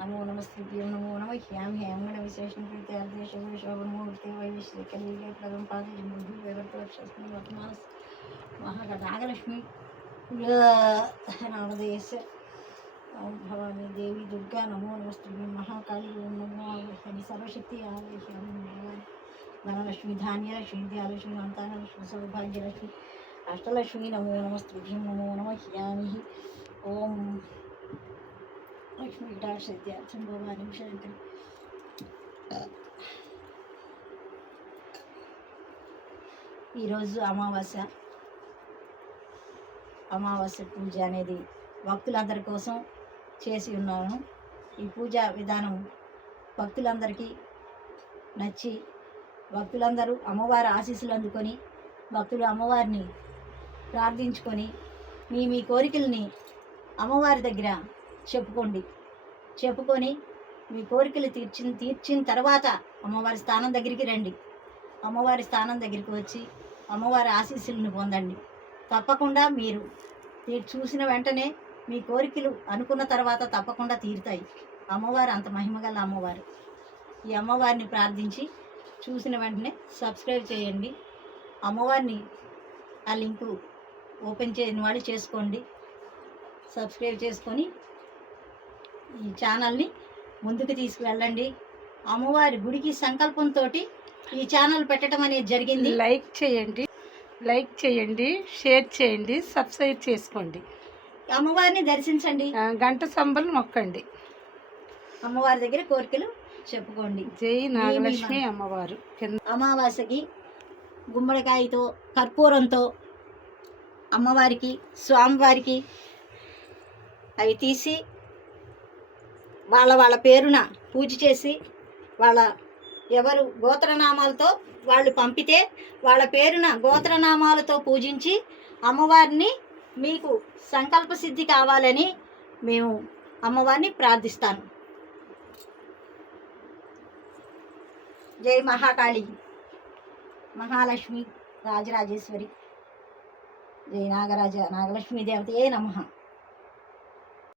నమో నమస్తుభ్యం నమో నమ హ్యాం హ్యాంగణ విశేషం ప్రీత్యార్థేశ శోభనమూర్తి వైవిశ్రీ కలిగే ప్రథమ పాది మృదు వేదర్పక్షస్మి వర్తమానస్ మహాగ నాగలక్ష్మి నామదేశ ఓం భవాని దేవి దుర్గా నమో నమస్తుభ్యం మహాకాళి ఓం నమో హరి సర్వశక్తి ఆవేశం భగవాన్ ధనలక్ష్మి ధాన్యలక్ష్మి విద్యాలక్ష్మి సంతానలక్ష్మి సౌభాగ్యలక్ష్మి అష్టలక్ష్మి నమో నమస్తుభ్యం నమో నమ హ్యామి ఓం లక్ష్మీ కటాక్షత్యార్థం భవాని శంకరి ఈరోజు అమావాస్య. అమావాస్య పూజ అనేది భక్తులందరి కోసం చేసి ఉన్నాను. ఈ పూజా విధానం భక్తులందరికీ నచ్చి భక్తులందరూ అమ్మవారి ఆశీస్సులు అందుకొని భక్తులు అమ్మవారిని ప్రార్థించుకొని మీ మీ కోరికల్ని అమ్మవారి దగ్గర చెప్పుకోండి. చెప్పుకొని మీ కోరికలు తీర్చిన తీర్చిన తర్వాత అమ్మవారి స్థానం దగ్గరికి రండి. అమ్మవారి స్థానం దగ్గరికి వచ్చి అమ్మవారి ఆశీస్సులను పొందండి. తప్పకుండా మీరు చూసిన వెంటనే మీ కోరికలు అనుకున్న తర్వాత తప్పకుండా తీరుతాయి. అమ్మవారు అంత మహిమగల అమ్మవారు. ఈ అమ్మవారిని ప్రార్థించి చూసిన వెంటనే సబ్స్క్రైబ్ చేయండి. అమ్మవారిని ఆ లింకు ఓపెన్ చేయని వాళ్ళు చేసుకోండి. సబ్స్క్రైబ్ చేసుకొని ఈ ఛానల్ని ముందుకు తీసుకువెళ్ళండి. అమ్మవారి గుడికి సంకల్పంతో ఈ ఛానల్ పెట్టడం అనేది జరిగింది. లైక్ చేయండి లైక్ చేయండి షేర్ చేయండి సబ్స్క్రైబ్ చేసుకోండి. అమ్మవారిని దర్శించండి. గంట సంబలు నొక్కండి అమ్మవారి దగ్గర కోరికలు చెప్పుకోండి. జై నాగలక్ష్మి అమ్మవారు. కింద అమావాస్యకి గుమ్మడికాయతో కర్పూరంతో అమ్మవారికి స్వామివారికి అవి తీసి వాళ్ళ వాళ్ళ పేరున పూజ చేసి వాళ్ళ ఎవరు గోత్రనామాలతో వాళ్ళు పంపితే వాళ్ళ పేరున గోత్రనామాలతో పూజించి అమ్మవారిని మీకు సంకల్ప సిద్ధి కావాలని మేము అమ్మవారిని ప్రార్థిస్తాను. జై మహాకాళి. మహాలక్ష్మి రాజరాజేశ్వరి. జై నాగరాజ నాగలక్ష్మీ దేవతయే నమః.